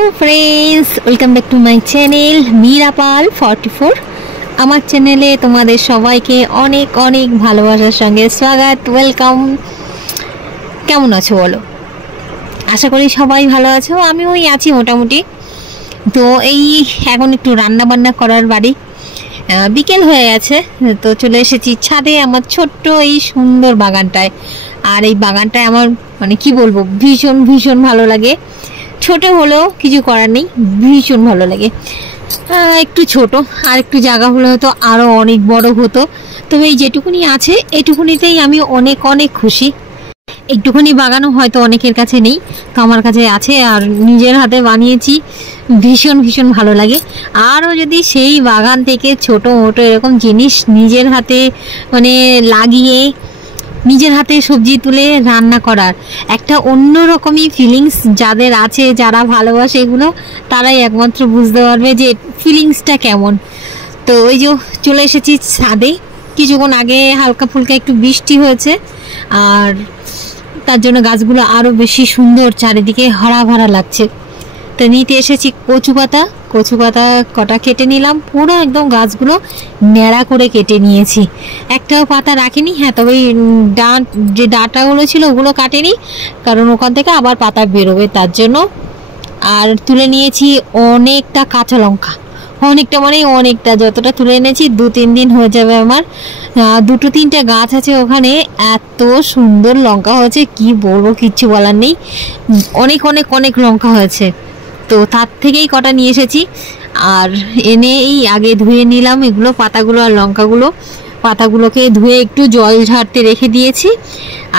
Hello friends welcome back to my channel Meera Pal 44। আমার চ্যানেলে তোমাদের সবাইকে অনেক অনেক ভালোবাসার সঙ্গে স্বাগত, ওয়েলকাম। কেমন আছো বলো? আশা করি সবাই ভালো আছো। আমি ওই আছি মোটামুটি। তো এই এখন একটু রান্না বান্না করার বাড়ি, বিকেল হয়ে গেছে, তো চলে এসেছি ছাদে আমার ছোট্ট এই সুন্দর বাগানটায়। আর এই বাগানটায় আমার মানে কি বলবো, ভীষণ ভীষণ ভালো লাগে। ছোট হলেও কিছু করার নেই, ভীষণ ভালো লাগে। একটু ছোট, আর একটু জায়গা হলে হয়তো আরও অনেক বড় হতো। তবে এই যেটুকুনি আছে এটুকুনিতেই আমি অনেক অনেক খুশি। একটুখানি বাগানও হয়তো অনেকের কাছে নেই, তো আমার কাছে আছে, আর নিজের হাতে বানিয়েছি, ভীষণ ভীষণ ভালো লাগে। আরও যদি সেই বাগান থেকে ছোট মোটো এরকম জিনিস নিজের হাতে মানে লাগিয়ে নিজের হাতে সবজি তুলে রান্না করার একটা অন্যরকমই ফিলিংস যাদের আছে, যারা ভালোবাসে এগুলো, তারাই একমাত্র বুঝতে পারবে যে ফিলিংসটা কেমন। তো ওই যে চলে এসেছি ছাদে। কিছুক্ষণ আগে হালকা ফুলকা একটু বৃষ্টি হয়েছে, আর তার জন্য গাছগুলো আরও বেশি সুন্দর, চারিদিকে হরা ভরা লাগছে। তো নিতে এসেছি কচু পাতা কটা কেটে নিলাম, পুরো একদম গাছগুলো ন্যাড়া করে কেটে নিয়েছি, একটাও পাতা রাখিনি। হ্যাঁ, তবে যে ডাঁটাগুলো ছিল ওগুলো কাটেনি, কারণ ওখান থেকে আবার পাতা বেরোবে তার জন্য। আর তুলে নিয়েছি অনেকটা কাঁচা লঙ্কা, অনেকটা মানে অনেকটা, যতটা তুলে এনেছি 2-3 দিন হয়ে যাবে আমার। 2-3টে গাছ আছে ওখানে, এত সুন্দর লঙ্কা হয়েছে কি বলবো, কিচ্ছু বলার নেই। অনেক অনেক অনেক লঙ্কা হয়েছে, তো তার থেকেই কটা নিয়ে এসেছি। আর এনে এই আগে ধুয়ে নিলাম এগুলো, পাতাগুলো আর লঙ্কাগুলো। পাতাগুলোকে ধুয়ে একটু জল ঝাড়তে রেখে দিয়েছি,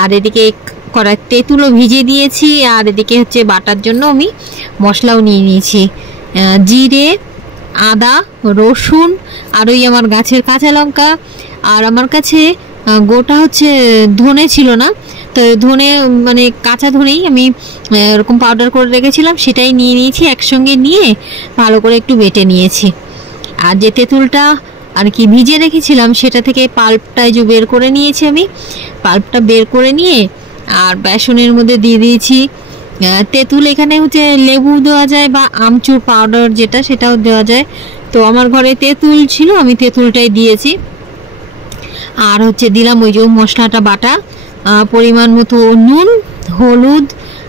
আর এদিকে কড়াই তেঁতুলও ভিজিয়ে দিয়েছি। আর এদিকে হচ্ছে বাটার জন্য আমি মশলাও নিয়ে নিয়েছি, জিরে, আদা, রসুন, আর ওই আমার গাছের কাঁচা লঙ্কা। আর আমার কাছে গোটা হচ্ছে ধনে ছিল না, তো ধনে মানে কাঁচা ধনেই আমি এরকম পাউডার করে রেখেছিলাম, সেটাই নিয়ে নিয়েছি, একসঙ্গে নিয়ে ভালো করে একটু বেটে নিয়েছি। আর যে তেঁতুলটা আর কি ভিজিয়ে রেখেছিলাম সেটা থেকে পাল্পটা যে বের করে নিয়েছি আমি, পাল্পটা বের করে নিয়ে আর বেসনের মধ্যে দিয়ে দিয়েছি তেঁতুল। এখানে হচ্ছে লেবু দেওয়া যায় বা আমচুর পাউডার যেটা, সেটাও দেওয়া যায়। তো আমার ঘরে তেঁতুল ছিল, আমি তেঁতুলটাই দিয়েছি। আর হচ্ছে দিলাম ওই যে মশলাটা বাটা, পরিমাণ মতো নুন, হলুদ।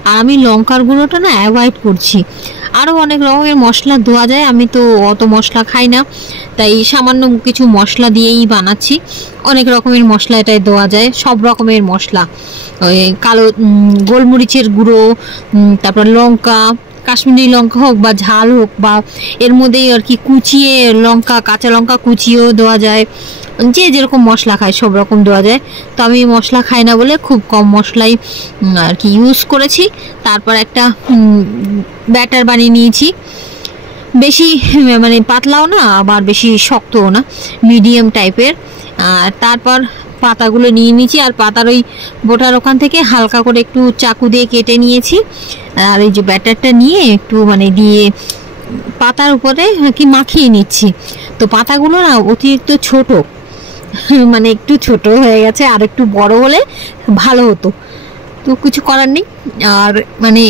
আর আমি লঙ্কার গুঁড়োটা না অ্যাভয়েড করছি, আরও অনেক রকমের মশলা দেওয়া যায়, আমি তো অত মশলা খাই না, তাই সামান্য কিছু মশলা দিয়েই বানাচ্ছি। অনেক রকমের মশলা এটাই দেওয়া যায়, সব রকমের মশলা, ওই কালো গোলমরিচের গুঁড়ো, তারপর লঙ্কা, কাশ্মীরি লঙ্কা হোক বা ঝাল হোক, বা এর মধ্যেই আর কি কুচিয়ে লঙ্কা, কাঁচা লঙ্কা কুচিয়েও দেওয়া যায়, যে যেরকম মশলা খায় সব রকম দেওয়া যায়। তো আমি মশলা খাই না বলে খুব কম মশলাই আর কি ইউজ করেছি। তারপর একটা ব্যাটার বানিয়ে নিয়েছি, বেশি মানে পাতলাও না আবার বেশি শক্তও না, মিডিয়াম টাইপের। আর তারপর পাতাগুলো নিয়ে নিয়েছি, আর পাতার ওই বোটার ওখান থেকে হালকা করে একটু চাকু দিয়ে কেটে নিয়েছি। আর এই যে ব্যাটারটা নিয়ে একটু মানে দিয়ে পাতার উপরে কি মাখিয়ে নিচ্ছি। তো পাতাগুলো না অতিরিক্ত ছোট, মানে একটু ছোট হয়ে গেছে, আর একটু বড় হলে ভালো হতো, তো কিছু করার নেই। আর মানে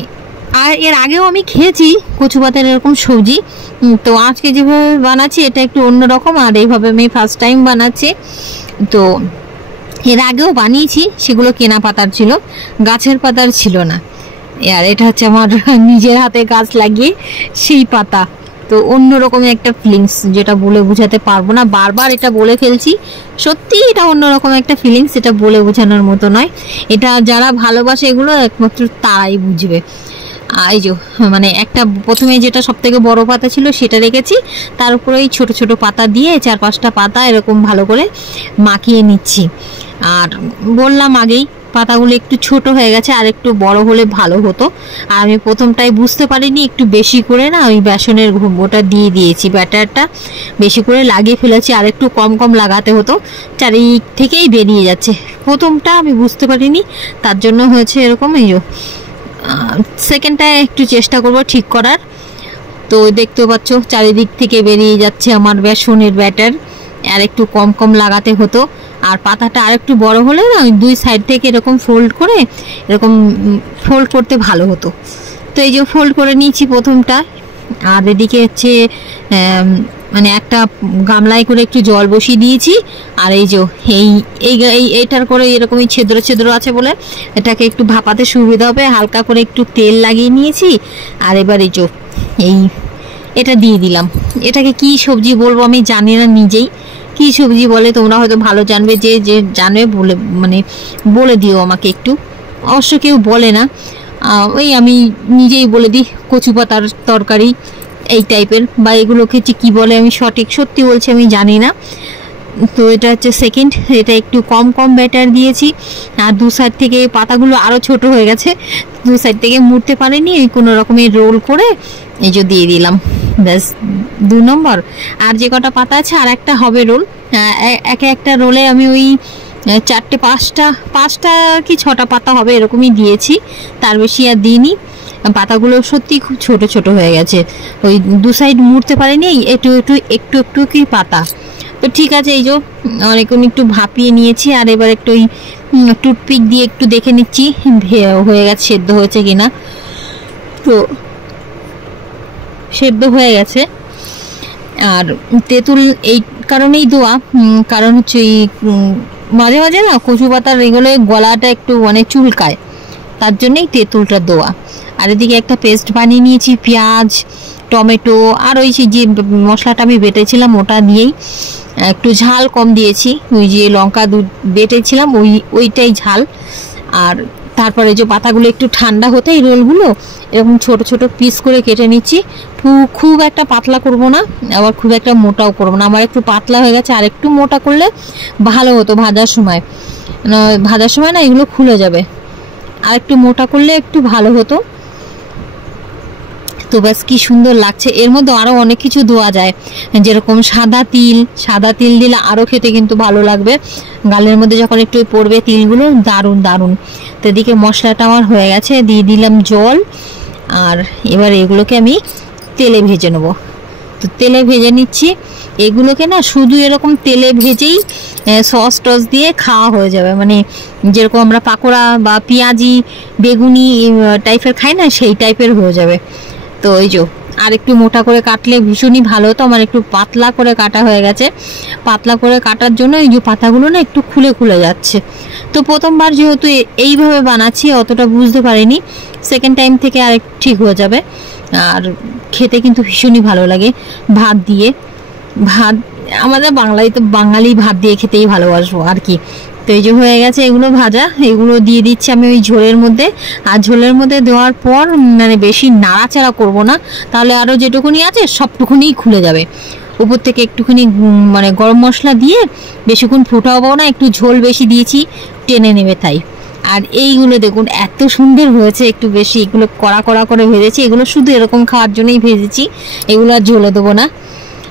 আর এর আগেও আমি খেয়েছি কচু পাতার এরকম সবজি, তো আজকে যেভাবে বানাচ্ছি এটা একটু অন্যরকম, আর এইভাবে আমি ফার্স্ট টাইম বানাচ্ছি। তো এর আগেও বানিয়েছি, সেগুলো কেনা পাতার ছিল, গাছের পাতার ছিল না। আর এটা হচ্ছে আমার নিজের হাতে গাছ লাগিয়ে সেই পাতা, তো অন্যরকমের একটা ফিলিংস, যেটা বলে বোঝাতে পারবো না, বারবার এটা বলে ফেলছি, সত্যি এটা অন্যরকম একটা ফিলিংস, এটা বলে বোঝানোর মতো নয়। এটা যারা ভালোবাসে এগুলো একমাত্র তারাই বুঝবে। এই যে মানে একটা প্রথমে যেটা সব থেকে বড় পাতা ছিল সেটা রেখেছি, তার উপরে ওই ছোটো ছোটো পাতা দিয়ে 4-5টা পাতা এরকম ভালো করে মাখিয়ে নিচ্ছি। আর বললাম আগেই পাতাগুলো একটু ছোট হয়ে গেছে, আর একটু বড় হলে ভালো হতো। আর আমি প্রথমটাই বুঝতে পারিনি, একটু বেশি করে না ওই বেসনের ওটা দিয়ে দিয়েছি, ব্যাটারটা বেশি করে লাগিয়ে ফেলেছি, আর একটু কম কম লাগাতে হতো, চারিদিক থেকেই বেরিয়ে যাচ্ছে। প্রথমটা আমি বুঝতে পারিনি, তার জন্য হয়েছে এরকম। এই যে সেকেন্ডটায় একটু চেষ্টা করব ঠিক করার। তো দেখতেও পাচ্ছ চারিদিক থেকে বেরিয়ে যাচ্ছে আমার বেসনের ব্যাটার, আর একটু কম কম লাগাতে হতো। আর পাতাটা আর একটু বড় হলে না ওই দুই সাইড থেকে এরকম ফোল্ড করতে ভালো হতো। তো এই যে ফোল্ড করে নিয়েছি প্রথমটা, আর এদিকে হচ্ছে মানে একটা গামলায় করে একটু জল বসিয়ে দিয়েছি। আর এই যে এইটার করে এরকমই ছিদ্র ছিদ্র আছে বলে এটাকে একটু ভাপাতে সুবিধা হবে, হালকা করে একটু তেল লাগিয়ে নিয়েছি। আর এবার এই যে এটা দিয়ে দিলাম। এটাকে কি সবজি বলবো আমি জানি না নিজেই, কি সবজি বলে তোমরা হয়তো ভালো জানবে, যে যে জানবে বলে মানে বলে দিও আমাকে একটু। অবশ্য কেউ বলে না, ওই আমি নিজেই বলে দিই কচু পাতার তরকারি এই টাইপের, বা এগুলোকে কি বলে আমি সত্যি বলছি আমি জানি না। তো এটা হচ্ছে সেকেন্ড, এটা একটু কম কম ব্যাটার দিয়েছি। আর দু সাইড থেকে পাতাগুলো আরও ছোট হয়ে গেছে, দু সাইড থেকে মুড়তে পারিনি, কোনো রকমের রোল করে এই যে দিয়ে দিলাম। ব্যাস 2 নম্বর। আর যে কটা পাতা আছে আর একটা হবে রোল, একে একটা রোলে আমি ওই 4টে 5টা কি 6টা পাতা হবে এরকমই দিয়েছি, তার বেশি আর দিইনি। পাতাগুলো সত্যি খুব ছোট ছোট হয়ে গেছে, ওই দু সাইড মুড়তে পারিনি, একটু কি পাতা। তো ঠিক আছে, এই যে অনেকক্ষণ একটু ভাপিয়ে নিয়েছি। আর এবার একটু ওই টুথপিক দিয়ে একটু দেখে নিচ্ছি হয়ে গেছে, সেদ্ধ হয়েছে কিনা। তো সেদ্ধ হয়ে গেছে। আর তেঁতুল এই কারণেই দেওয়া, কারণ হচ্ছে এই মাঝে মাঝে না কচু পাতার এগুলো গলাটা একটু মানে চুলকায়, তার জন্যই তেঁতুলটা দেওয়া। আর এদিকে একটা পেস্ট বানিয়ে নিয়েছি, পেঁয়াজ টমেটো আর ওই যে মশলাটা আমি বেটেছিলাম ওটা দিয়েই, একটু ঝাল কম দিয়েছি, ওই যে লঙ্কা বেটেছিলাম ওইটাই ঝাল। আর তারপরে যে পাতাগুলো একটু ঠান্ডা হতে এই রোলগুলো এরকম ছোট ছোট পিস করে কেটে নিচ্ছি। খুব একটা পাতলা করব না, আবার খুব একটা মোটাও করব না, আমার একটু পাতলা হয়ে গেছে, আর একটু মোটা করলে ভালো হতো ভাজার সময় না এগুলো খুলে যাবে, আর একটু মোটা করলে একটু ভালো হতো। তো ব্যাস কি সুন্দর লাগছে। এর মধ্যে আরও অনেক কিছু দেওয়া যায়, যেরকম সাদা তিল দিলে আরও খেতে কিন্তু ভালো লাগবে, গালের মধ্যে যখন একটু পড়বে তিলগুলো দারুণ। তো এদিকে মশলাটা আমার হয়ে গেছে, দিয়ে দিলাম জল। আর এবার এগুলোকে আমি তেলে ভেজে নেব। তো তেলে ভেজে নিচ্ছি এগুলোকে, না শুধু এরকম তেলে ভেজেই সস টস দিয়ে খাওয়া হয়ে যাবে, মানে যেরকম আমরা পাকোড়া বা পেঁয়াজি বেগুনি টাইপের খাই না, সেই টাইপের হয়ে যাবে। তো এই যে আর একটু মোটা করে কাটলে ভীষণই ভালো হতো, আমার একটু পাতলা করে কাটা হয়ে গেছে। পাতলা করে কাটার জন্য এই যে পাতাগুলো না একটু খুলে যাচ্ছে। তো প্রথমবার যেহেতু এইভাবে বানাচ্ছি অতটা বুঝতে পারিনি, সেকেন্ড টাইম থেকে আর ঠিক হয়ে যাবে। আর খেতে কিন্তু ভীষণই ভালো লাগে ভাত দিয়ে। আমাদের বাঙালি ভাত দিয়ে খেতেই ভালোবাসবো আর কি। তো এই যে হয়ে গেছে এগুলো ভাজা, এগুলো দিয়ে দিচ্ছি আমি ওই ঝোলের মধ্যে। আর ঝোলের মধ্যে দেওয়ার পর মানে বেশি নাড়াচাড়া করব না, তাহলে আরও যেটুকুনি আছে সবটুকুনিই খুলে যাবে। উপর থেকে একটুখানি মানে গরম মশলা দিয়ে বেশিক্ষণ ফোটাবো না, একটু ঝোল বেশি দিয়েছি, টেনে নেবে তাই। আর এইগুলো দেখুন এত সুন্দর হয়েছে, একটু বেশি এগুলো কড়া করে ভেজেছি, এগুলো শুধু এরকম খাওয়ার জন্যই ভেজেছি, এগুলো আর ঝোলে দেবো না।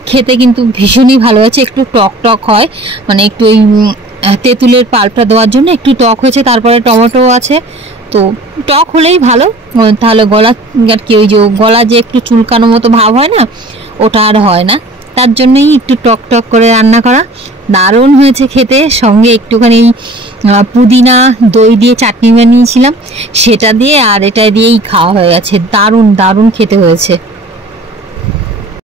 খেতে কিন্তু ভীষণই ভালো হয়েছে, একটু টক হয়, মানে একটু ওই তেঁতুলের পাল্পটা দেওয়ার জন্য একটু টক হয়েছে, তারপরে টমেটো আছে, তো টক হলেই ভালো, তাহলে গলা আর কি ওই যে গলা যে একটু চুলকানো মতো ভাব হয় না, ওটা আর হয় না, তার জন্যই একটু টক করে রান্না করা। দারুণ হয়েছে খেতে। সঙ্গে একটুখানি পুদিনা দই দিয়ে চাটনি বানিয়েছিলাম, সেটা দিয়ে আর এটা দিয়েই খাওয়া হয়ে গেছে, দারুণ খেতে হয়েছে।